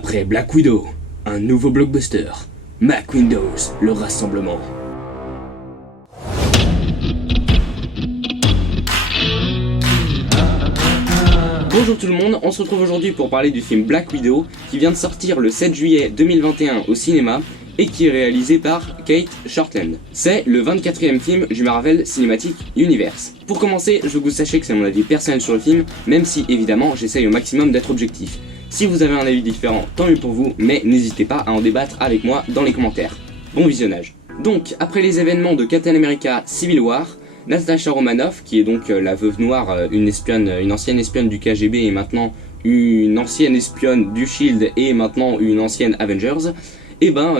Après Black Widow, un nouveau blockbuster, Mac Windows, le rassemblement. Bonjour tout le monde, on se retrouve aujourd'hui pour parler du film Black Widow qui vient de sortir le 7 juillet 2021 au cinéma et qui est réalisé par Kate Shortland. C'est le 24e film du Marvel Cinematic Universe. Pour commencer, je veux que vous sachiez que c'est mon avis personnel sur le film, même si évidemment j'essaye au maximum d'être objectif. Si vous avez un avis différent, tant mieux pour vous, mais n'hésitez pas à en débattre avec moi dans les commentaires. Bon visionnage. Donc, après les événements de Captain America Civil War, Natasha Romanoff, qui est donc la veuve noire, une ancienne espionne du KGB et maintenant une ancienne espionne du SHIELD et maintenant une ancienne Avengers,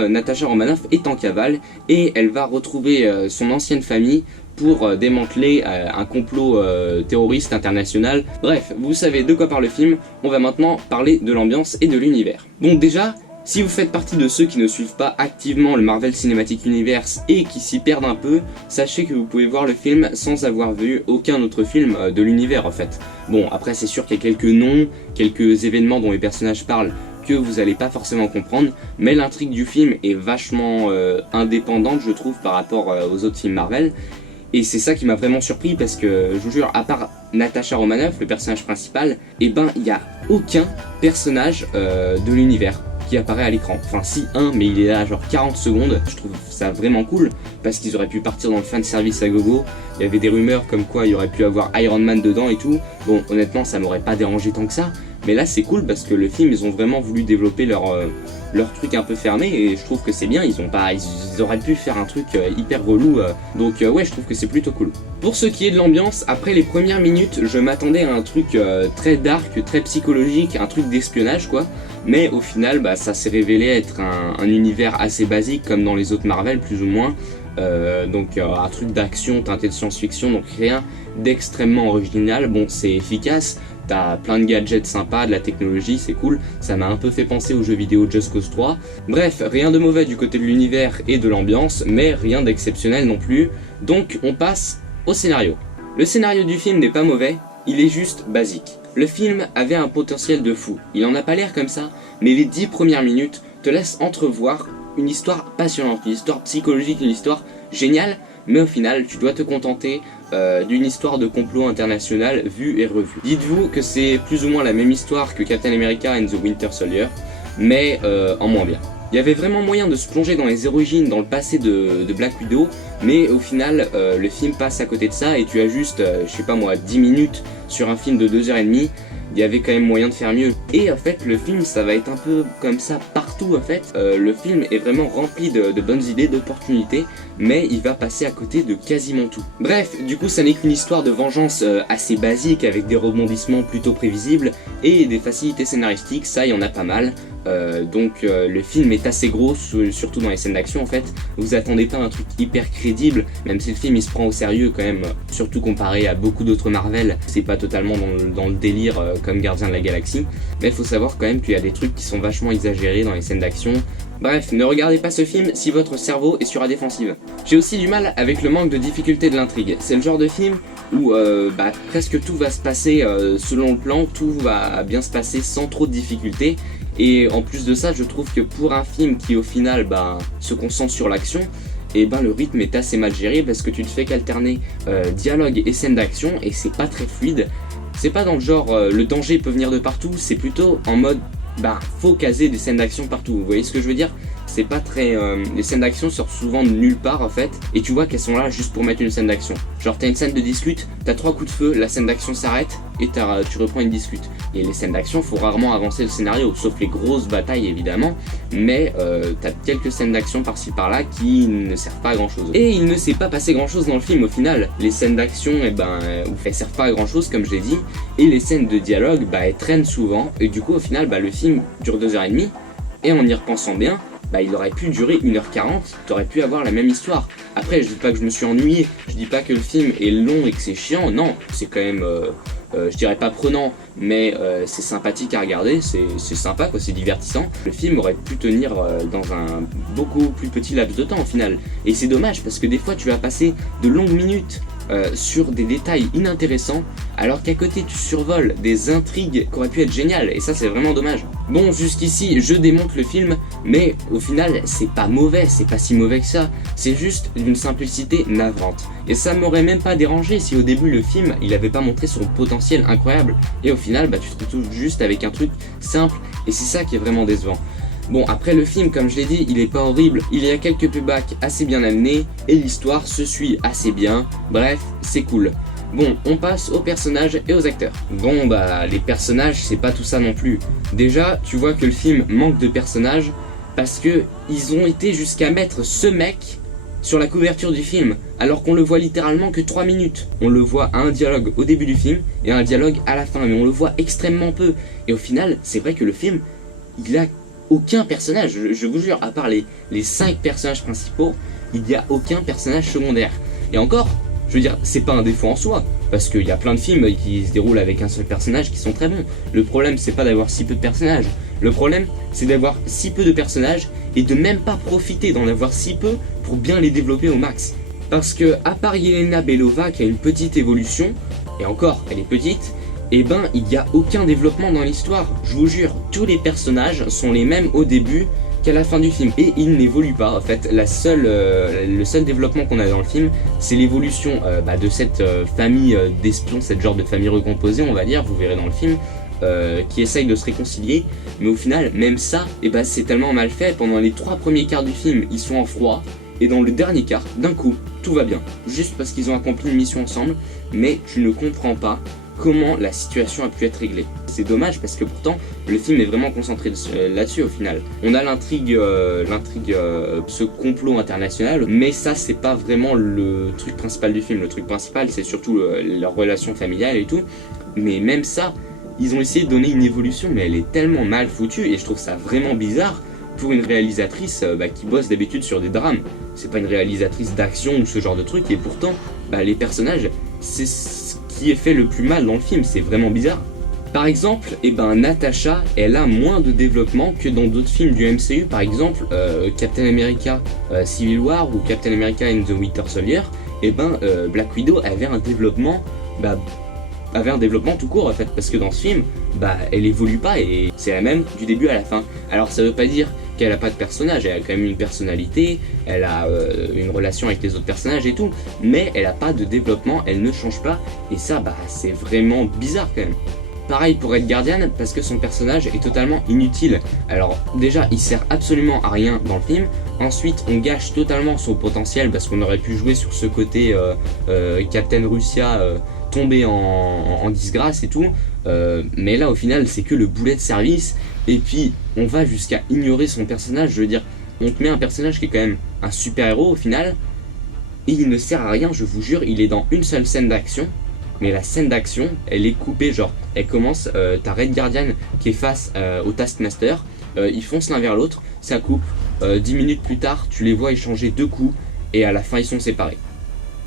Natasha Romanoff est en cavale et elle va retrouver son ancienne famille pour démanteler un complot terroriste international. Bref, vous savez de quoi parle le film, on va maintenant parler de l'ambiance et de l'univers. Bon déjà, si vous faites partie de ceux qui ne suivent pas activement le Marvel Cinematic Universe et qui s'y perdent un peu, sachez que vous pouvez voir le film sans avoir vu aucun autre film de l'univers en fait. Bon, après c'est sûr qu'il y a quelques noms, quelques événements dont les personnages parlent que vous allez pas forcément comprendre, mais l'intrigue du film est vachement indépendante je trouve par rapport aux autres films Marvel. Et c'est ça qui m'a vraiment surpris parce que, je vous jure, à part Natasha Romanoff, le personnage principal, il n'y a aucun personnage de l'univers qui apparaît à l'écran. Enfin si un, mais il est là genre 40 secondes, je trouve ça vraiment cool, parce qu'ils auraient pu partir dans le fanservice à gogo, il y avait des rumeurs comme quoi il y aurait pu avoir Iron Man dedans et tout, bon honnêtement ça m'aurait pas dérangé tant que ça, mais là c'est cool parce que le film ils ont vraiment voulu développer leur truc un peu fermé et je trouve que c'est bien, ils auraient pu faire un truc hyper relou, donc ouais je trouve que c'est plutôt cool. Pour ce qui est de l'ambiance, après les premières minutes je m'attendais à un truc très dark, très psychologique, un truc d'espionnage quoi, mais au final ça s'est révélé être un univers assez basique comme dans les autres Marvel plus ou moins, donc un truc d'action teinté de science-fiction, donc rien d'extrêmement original. Bon c'est efficace, t'as plein de gadgets sympas, de la technologie, c'est cool, ça m'a un peu fait penser aux jeux vidéo Just Cause 3. Bref, rien de mauvais du côté de l'univers et de l'ambiance, mais rien d'exceptionnel non plus, donc on passe au scénario. Le scénario du film n'est pas mauvais, il est juste basique. Le film avait un potentiel de fou, il en a pas l'air comme ça, mais les 10 premières minutes te laissent entrevoir une histoire passionnante, une histoire psychologique, une histoire géniale, mais au final tu dois te contenter d'une histoire de complot international vue et revue. Dites-vous que c'est plus ou moins la même histoire que Captain America and the Winter Soldier, mais en moins bien. Il y avait vraiment moyen de se plonger dans les origines, dans le passé de Black Widow, mais au final le film passe à côté de ça et tu as juste, je sais pas moi, 10 minutes sur un film de 2h30, il y avait quand même moyen de faire mieux. Et en fait le film ça va être un peu comme ça partout en fait, le film est vraiment rempli de bonnes idées, d'opportunités, mais il va passer à côté de quasiment tout. Bref, du coup ça n'est qu'une histoire de vengeance assez basique avec des rebondissements plutôt prévisibles et des facilités scénaristiques, ça il y en a pas mal. Le film est assez gros, surtout dans les scènes d'action en fait. Vous attendez pas un truc hyper crédible, même si le film il se prend au sérieux quand même, surtout comparé à beaucoup d'autres Marvel. C'est pas totalement dans le délire comme Gardien de la Galaxie, mais il faut savoir quand même qu'il y a des trucs qui sont vachement exagérés dans les scènes d'action. Bref, ne regardez pas ce film si votre cerveau est sur la défensive. J'ai aussi du mal avec le manque de difficulté de l'intrigue. C'est le genre de film où presque tout va se passer selon le plan, tout va bien se passer sans trop de difficultés. Et en plus de ça, je trouve que pour un film qui au final se concentre sur l'action, le rythme est assez mal géré parce que tu ne fais qu'alterner dialogue et scène d'action et c'est pas très fluide. C'est pas dans le genre le danger peut venir de partout, c'est plutôt en mode faut caser des scènes d'action partout, vous voyez ce que je veux dire? C'est pas très... les scènes d'action sortent souvent de nulle part en fait, et tu vois qu'elles sont là juste pour mettre une scène d'action. Genre t'as une scène de discute, t'as 3 coups de feu, la scène d'action s'arrête, et tu reprends une discute. Et les scènes d'action, faut rarement avancer le scénario, sauf les grosses batailles évidemment, mais t'as quelques scènes d'action par-ci par-là qui ne servent pas à grand chose. Et il ne s'est pas passé grand chose dans le film au final. Les scènes d'action, elles servent pas à grand chose comme je l'ai dit, et les scènes de dialogue, elles traînent souvent, et du coup au final, le film dure 2h30, et en y repensant bien, il aurait pu durer 1h40, t'aurais pu avoir la même histoire. Après je dis pas que je me suis ennuyé, je dis pas que le film est long et que c'est chiant, non, c'est quand même, je dirais pas prenant, mais c'est sympathique à regarder, c'est sympa quoi, c'est divertissant. Le film aurait pu tenir dans un beaucoup plus petit laps de temps au final, et c'est dommage parce que des fois tu vas passer de longues minutes sur des détails inintéressants, alors qu'à côté tu survoles des intrigues qui auraient pu être géniales, et ça c'est vraiment dommage. Bon, jusqu'ici je démonte le film, mais au final c'est pas mauvais, c'est pas si mauvais que ça, c'est juste d'une simplicité navrante. Et ça m'aurait même pas dérangé si au début le film il avait pas montré son potentiel incroyable, et au final bah tu te retrouves juste avec un truc simple, et c'est ça qui est vraiment décevant. Bon, après le film, comme je l'ai dit, il est pas horrible, il y a quelques pullbacks assez bien amenés, et l'histoire se suit assez bien, bref, c'est cool. Bon, on passe aux personnages et aux acteurs. Bon bah, les personnages, c'est pas tout ça non plus. Déjà, tu vois que le film manque de personnages, parce que ils ont été jusqu'à mettre ce mec sur la couverture du film, alors qu'on le voit littéralement que 3 minutes. On le voit à un dialogue au début du film, et à un dialogue à la fin, mais on le voit extrêmement peu. Et au final, c'est vrai que le film, il a aucun personnage, je vous jure, à part les 5 personnages principaux, il n'y a aucun personnage secondaire. Et encore, je veux dire, c'est pas un défaut en soi, parce qu'il y a plein de films qui se déroulent avec un seul personnage qui sont très bons. Le problème, c'est pas d'avoir si peu de personnages, le problème, c'est d'avoir si peu de personnages et de même pas profiter d'en avoir si peu pour bien les développer au max. Parce que, à part Yelena Belova qui a une petite évolution, et encore, elle est petite, et ben il n'y a aucun développement dans l'histoire, je vous jure, tous les personnages sont les mêmes au début qu'à la fin du film, et ils n'évoluent pas en fait. Le seul développement qu'on a dans le film, c'est l'évolution de cette famille d'espions, cette genre de famille recomposée on va dire, vous verrez dans le film, qui essaye de se réconcilier, mais au final, même ça, c'est tellement mal fait. Pendant les 3 premiers quarts du film, ils sont en froid, et dans le dernier quart, d'un coup, tout va bien, juste parce qu'ils ont accompli une mission ensemble, mais tu ne comprends pas comment la situation a pu être réglée. C'est dommage parce que pourtant le film est vraiment concentré là-dessus au final. On a l'intrigue, ce complot international, mais ça c'est pas vraiment le truc principal du film. Le truc principal c'est surtout leur relation familiale et tout, mais même ça, ils ont essayé de donner une évolution, mais elle est tellement mal foutue et je trouve ça vraiment bizarre pour une réalisatrice qui bosse d'habitude sur des drames. C'est pas une réalisatrice d'action ou ce genre de truc, et pourtant les personnages, c'est ce qui est fait le plus mal dans le film, c'est vraiment bizarre. Par exemple, Natasha, elle a moins de développement que dans d'autres films du MCU, par exemple Captain America Civil War ou Captain America and the Winter Soldier. Black Widow avait un développement tout court en fait, parce que dans ce film, elle évolue pas et c'est la même du début à la fin. Alors ça veut pas dire qu'elle a pas de personnage, elle a quand même une personnalité, elle a une relation avec les autres personnages et tout, mais elle a pas de développement, elle ne change pas, et ça c'est vraiment bizarre quand même. Pareil pour Red Guardian, parce que son personnage est totalement inutile. Alors déjà, il sert absolument à rien dans le film. Ensuite, on gâche totalement son potentiel, parce qu'on aurait pu jouer sur ce côté Captain Russia tombé en disgrâce et tout. Mais là, au final, c'est que le boulet de service. Et puis, on va jusqu'à ignorer son personnage. Je veux dire, on te met un personnage qui est quand même un super-héros au final, et il ne sert à rien, je vous jure. Il est dans une seule scène d'action. Mais la scène d'action, elle est coupée, genre, elle commence, t'as Red Guardian qui est face au Taskmaster, ils foncent l'un vers l'autre, ça coupe, 10 minutes plus tard, tu les vois échanger 2 coups, et à la fin ils sont séparés.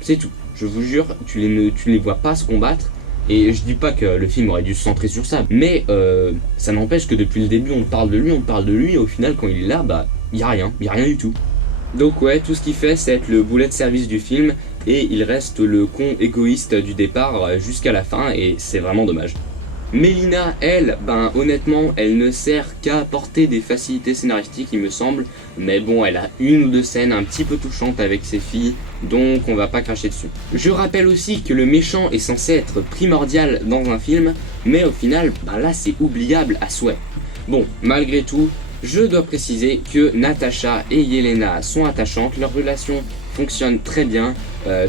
C'est tout, je vous jure, tu les vois pas se combattre, et je dis pas que le film aurait dû se centrer sur ça, mais ça n'empêche que depuis le début on parle de lui, et au final quand il est là, y a rien du tout. Donc ouais, tout ce qu'il fait c'est être le boulet de service du film, et il reste le con égoïste du départ jusqu'à la fin, et c'est vraiment dommage. Melina, elle, honnêtement, elle ne sert qu'à apporter des facilités scénaristiques il me semble, mais bon, elle a 1 ou 2 scènes un petit peu touchantes avec ses filles, donc on va pas cracher dessus. Je rappelle aussi que le méchant est censé être primordial dans un film, mais au final, là c'est oubliable à souhait. Bon, malgré tout, je dois préciser que Natasha et Yelena sont attachantes, leur relation fonctionne très bien,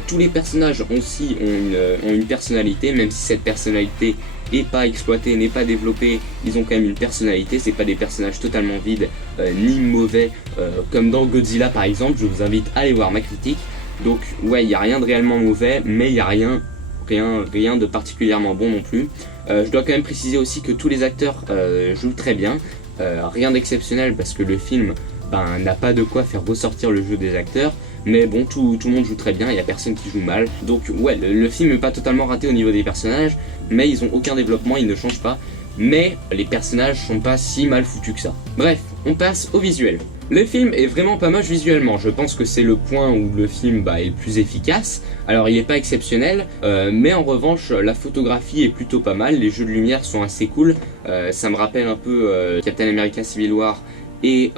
tous les personnages aussi ont une personnalité, même si cette personnalité n'est pas exploitée, n'est pas développée, ils ont quand même une personnalité, c'est pas des personnages totalement vides, ni mauvais, comme dans Godzilla par exemple, je vous invite à aller voir ma critique. Donc ouais, il n'y a rien de réellement mauvais, mais il n'y a rien de particulièrement bon non plus. Je dois quand même préciser aussi que tous les acteurs jouent très bien, rien d'exceptionnel parce que le film n'a pas de quoi faire ressortir le jeu des acteurs, mais bon, tout le monde joue très bien, il n'y a personne qui joue mal, donc ouais, le film n'est pas totalement raté au niveau des personnages, mais ils ont aucun développement, ils ne changent pas, mais les personnages sont pas si mal foutus que ça. Bref, on passe au visuel. Le film est vraiment pas moche visuellement, je pense que c'est le point où le film est le plus efficace. Alors il est pas exceptionnel, mais en revanche la photographie est plutôt pas mal, les jeux de lumière sont assez cool, ça me rappelle un peu Captain America Civil War et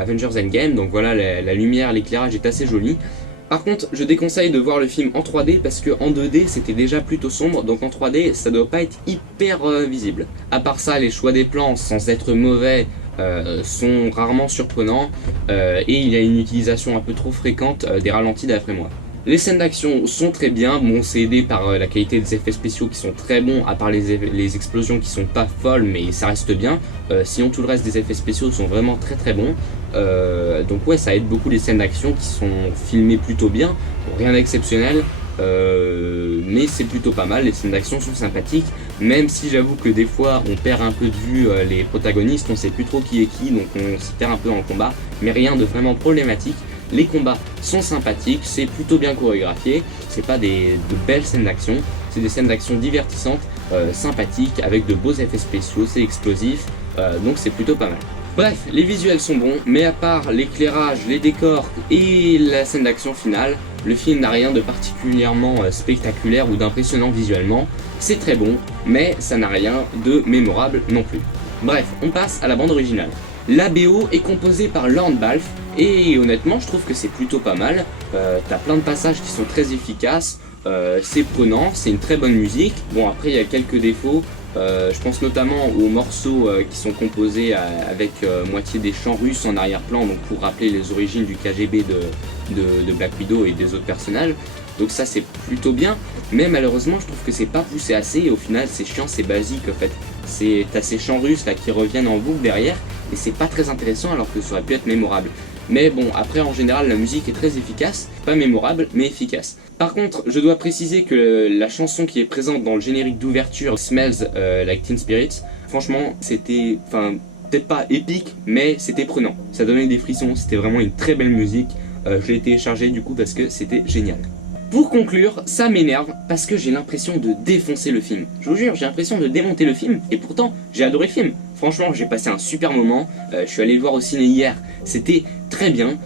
Avengers Endgame, donc voilà, la lumière, l'éclairage est assez joli. Par contre, je déconseille de voir le film en 3D parce que en 2D c'était déjà plutôt sombre, donc en 3D ça doit pas être hyper visible. À part ça, les choix des plans, sans être mauvais, sont rarement surprenants et il y a une utilisation un peu trop fréquente des ralentis d'après moi. Les scènes d'action sont très bien, bon c'est aidé par la qualité des effets spéciaux qui sont très bons, à part les explosions qui sont pas folles mais ça reste bien, sinon tout le reste des effets spéciaux sont vraiment très bons, donc ouais ça aide beaucoup les scènes d'action qui sont filmées plutôt bien, rien d'exceptionnel, mais c'est plutôt pas mal, les scènes d'action sont sympathiques, même si j'avoue que des fois on perd un peu de vue les protagonistes, on sait plus trop qui est qui, donc on s'y perd un peu dans le combat, mais rien de vraiment problématique. Les combats sont sympathiques, c'est plutôt bien chorégraphié, c'est pas de belles scènes d'action, c'est des scènes d'action divertissantes, sympathiques, avec de beaux effets spéciaux, c'est explosif, donc c'est plutôt pas mal. Bref, les visuels sont bons, mais à part l'éclairage, les décors et la scène d'action finale, le film n'a rien de particulièrement spectaculaire ou d'impressionnant visuellement, c'est très bon, mais ça n'a rien de mémorable non plus. Bref, on passe à la bande originale. La BO est composée par Lorne Balfe, et honnêtement je trouve que c'est plutôt pas mal, t'as plein de passages qui sont très efficaces, c'est prenant, c'est une très bonne musique. Bon après il y a quelques défauts, je pense notamment aux morceaux qui sont composés avec moitié des chants russes en arrière-plan, donc pour rappeler les origines du KGB de Black Widow et des autres personnages. Donc ça c'est plutôt bien, mais malheureusement je trouve que c'est pas poussé assez et au final c'est chiant, c'est basique en fait. T'as ces chants russes là qui reviennent en boucle derrière et c'est pas très intéressant alors que ça aurait pu être mémorable. Mais bon, après en général la musique est très efficace, pas mémorable mais efficace. Par contre, je dois préciser que la chanson qui est présente dans le générique d'ouverture, Smells Like Teen Spirit, franchement c'était, peut-être pas épique, mais c'était prenant. Ça donnait des frissons, c'était vraiment une très belle musique. Je l'ai téléchargé du coup parce que c'était génial. Pour conclure, ça m'énerve parce que j'ai l'impression de défoncer le film. Je vous jure, j'ai l'impression de démonter le film et pourtant j'ai adoré le film. Franchement, j'ai passé un super moment, je suis allé le voir au ciné hier, c'était très bien,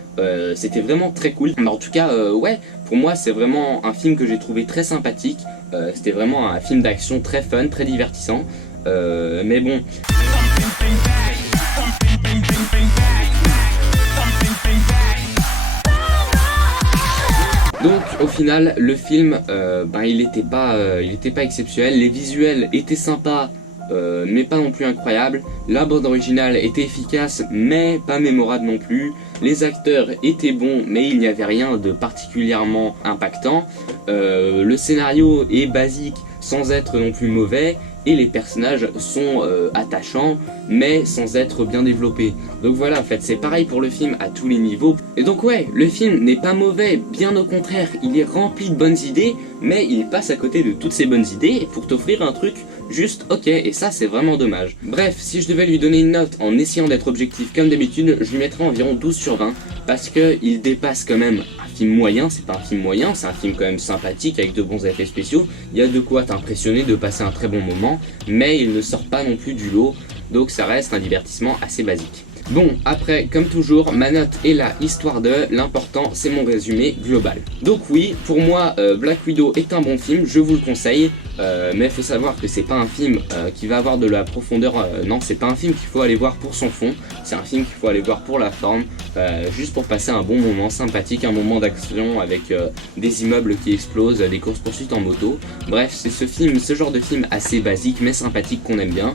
c'était vraiment très cool. Mais en tout cas, ouais, pour moi c'est vraiment un film que j'ai trouvé très sympathique, c'était vraiment un film d'action très fun, très divertissant, mais bon... Donc au final le film il était pas exceptionnel, les visuels étaient sympas mais pas non plus incroyables, la bande originale était efficace mais pas mémorable non plus, les acteurs étaient bons mais il n'y avait rien de particulièrement impactant, le scénario est basique sans être non plus mauvais, et les personnages sont attachants mais sans être bien développés. Donc voilà, en fait c'est pareil pour le film à tous les niveaux. Et donc ouais, le film n'est pas mauvais, bien au contraire, il est rempli de bonnes idées, mais il passe à côté de toutes ces bonnes idées pour t'offrir un truc juste ok, et ça c'est vraiment dommage. Bref, si je devais lui donner une note en essayant d'être objectif comme d'habitude, je lui mettrais environ 12 sur 20, parce qu'il dépasse quand même un film moyen, c'est pas un film moyen, c'est un film quand même sympathique avec de bons effets spéciaux, il y a de quoi t'impressionner, de passer un très bon moment, mais il ne sort pas non plus du lot, donc ça reste un divertissement assez basique. Bon, après, comme toujours, ma note est là, histoire de, l'important c'est mon résumé global. Donc oui, pour moi, Black Widow est un bon film, je vous le conseille, mais il faut savoir que c'est pas un film qui va avoir de la profondeur, non, c'est pas un film qu'il faut aller voir pour son fond, c'est un film qu'il faut aller voir pour la forme, juste pour passer un bon moment sympathique, un moment d'action avec des immeubles qui explosent, des courses-poursuites en moto, bref, c'est ce genre de film assez basique mais sympathique qu'on aime bien.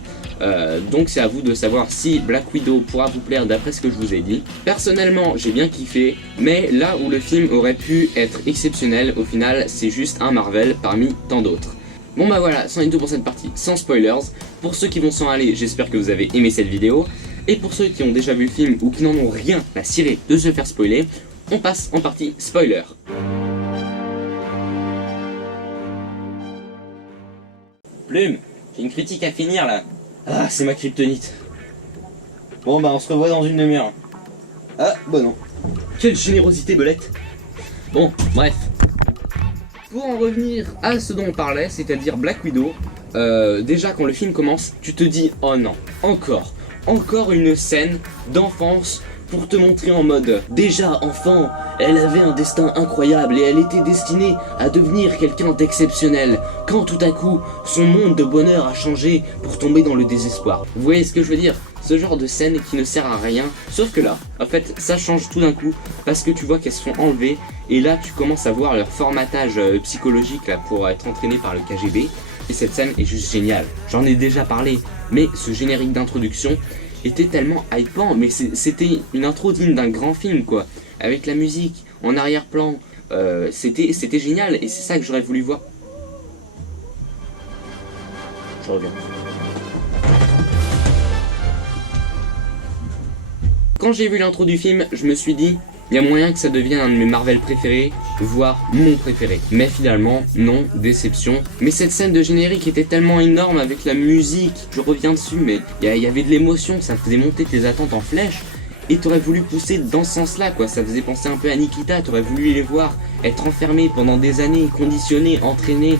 Donc c'est à vous de savoir si Black Widow pourra vous plaire d'après ce que je vous ai dit. Personnellement j'ai bien kiffé, mais là où le film aurait pu être exceptionnel, au final c'est juste un Marvel parmi tant d'autres. Bon bah voilà, c'en est tout pour cette partie sans spoilers. Pour ceux qui vont s'en aller, j'espère que vous avez aimé cette vidéo. Et pour ceux qui ont déjà vu le film ou qui n'en ont rien à cirer de se faire spoiler, on passe en partie spoiler. Plume, j'ai une critique à finir là. Ah, c'est ma kryptonite. Bon bah on se revoit dans une demi-heure. Ah, bah non. Quelle générosité, Belette. Bon, bref. Pour en revenir à ce dont on parlait, c'est-à-dire Black Widow, déjà quand le film commence, tu te dis oh non, encore une scène d'enfance pour te montrer en mode déjà enfant, elle avait un destin incroyable et elle était destinée à devenir quelqu'un d'exceptionnel, quand tout à coup, son monde de bonheur a changé pour tomber dans le désespoir. Vous voyez ce que je veux dire? Ce genre de scène qui ne sert à rien, sauf que là, en fait, ça change tout d'un coup, parce que tu vois qu'elles se font enlever, et là tu commences à voir leur formatage psychologique là, pour être entraîné par le KGB, et cette scène est juste géniale. J'en ai déjà parlé, mais ce générique d'introduction était tellement hypant, mais c'était une intro digne d'un grand film quoi, avec la musique en arrière-plan, c'était génial, et c'est ça que j'aurais voulu voir. Je reviens. Quand j'ai vu l'intro du film, je me suis dit, il y a moyen que ça devienne un de mes Marvel préférés, voire mon préféré. Mais finalement, non, déception. Mais cette scène de générique était tellement énorme avec la musique, je reviens dessus, mais il y avait de l'émotion, ça faisait monter tes attentes en flèche. Et t'aurais voulu pousser dans ce sens-là, quoi. Ça faisait penser un peu à Nikita, t'aurais voulu les voir être enfermés pendant des années, conditionnés, entraînés,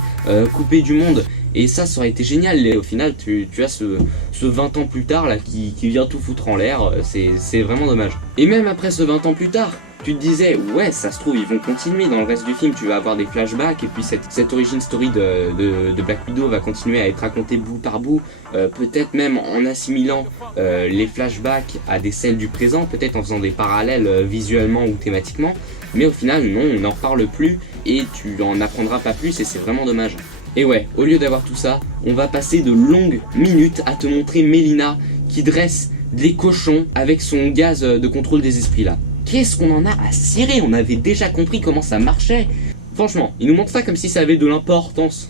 coupés du monde. Et ça aurait été génial, et au final tu as ce 20 ans plus tard là qui vient tout foutre en l'air, c'est vraiment dommage. Et même après ce 20 ans plus tard, tu te disais ouais ça se trouve ils vont continuer dans le reste du film, tu vas avoir des flashbacks et puis cette origin story de Black Widow va continuer à être racontée bout par bout, peut-être même en assimilant les flashbacks à des scènes du présent, peut-être en faisant des parallèles visuellement ou thématiquement, mais au final non, on n'en reparle plus et tu en apprendras pas plus et c'est vraiment dommage. Et ouais, au lieu d'avoir tout ça, on va passer de longues minutes à te montrer Melina qui dresse des cochons avec son gaz de contrôle des esprits là. Qu'est-ce qu'on en a à cirer? On avait déjà compris comment ça marchait. Franchement, ils nous montrent ça comme si ça avait de l'importance.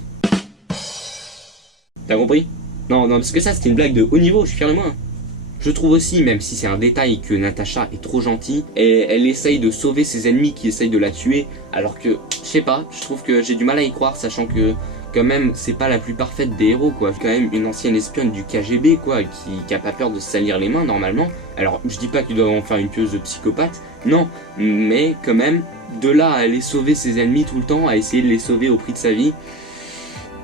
T'as compris? Non, parce que ça c'était une blague de haut niveau, je suis fier de moi. Je trouve aussi, même si c'est un détail, que Natasha est trop gentille et elle essaye de sauver ses ennemis qui essayent de la tuer, alors que, je sais pas, je trouve que j'ai du mal à y croire, sachant que quand même c'est pas la plus parfaite des héros quoi, quand même une ancienne espionne du KGB quoi, qui a pas peur de se salir les mains normalement. Alors je dis pas qu'ils doivent en faire une pieuse de psychopathe, non, mais quand même, de là à aller sauver ses ennemis tout le temps, à essayer de les sauver au prix de sa vie.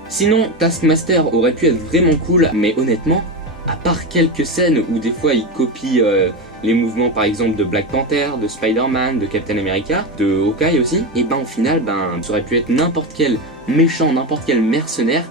Sinon, Taskmaster aurait pu être vraiment cool, mais honnêtement, à part quelques scènes où des fois il copie les mouvements par exemple de Black Panther, de Spider-Man, de Captain America, de Hawkeye aussi, et ben au final, ça aurait pu être n'importe quel méchant, n'importe quel mercenaire,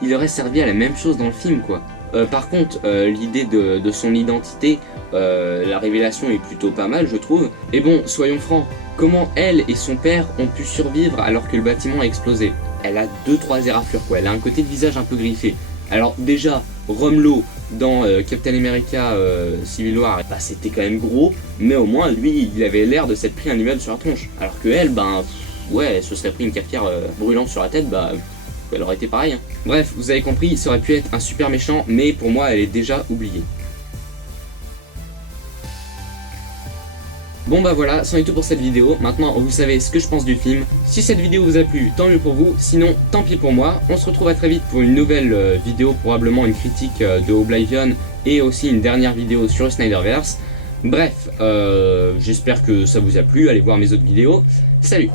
il aurait servi à la même chose dans le film quoi. Par contre, l'idée de son identité, la révélation est plutôt pas mal je trouve. Et bon, soyons francs, comment elle et son père ont pu survivre alors que le bâtiment a explosé? Elle a 2-3 éraflures quoi, elle a un côté de visage un peu griffé. Alors déjà, Rumlow dans Captain America Civil War, c'était quand même gros, mais au moins lui il avait l'air de s'être pris un immeuble sur la tronche. Alors que elle, ouais, elle se serait pris une cafetière brûlante sur la tête, elle aurait été pareil. Hein. Bref, vous avez compris, ça aurait pu être un super méchant, mais pour moi elle est déjà oubliée. Bon voilà, c'en est tout pour cette vidéo. Maintenant vous savez ce que je pense du film. Si cette vidéo vous a plu, tant mieux pour vous, sinon tant pis pour moi. On se retrouve à très vite pour une nouvelle vidéo, probablement une critique de Oblivion et aussi une dernière vidéo sur le Snyderverse. Bref, j'espère que ça vous a plu, allez voir mes autres vidéos. Salut!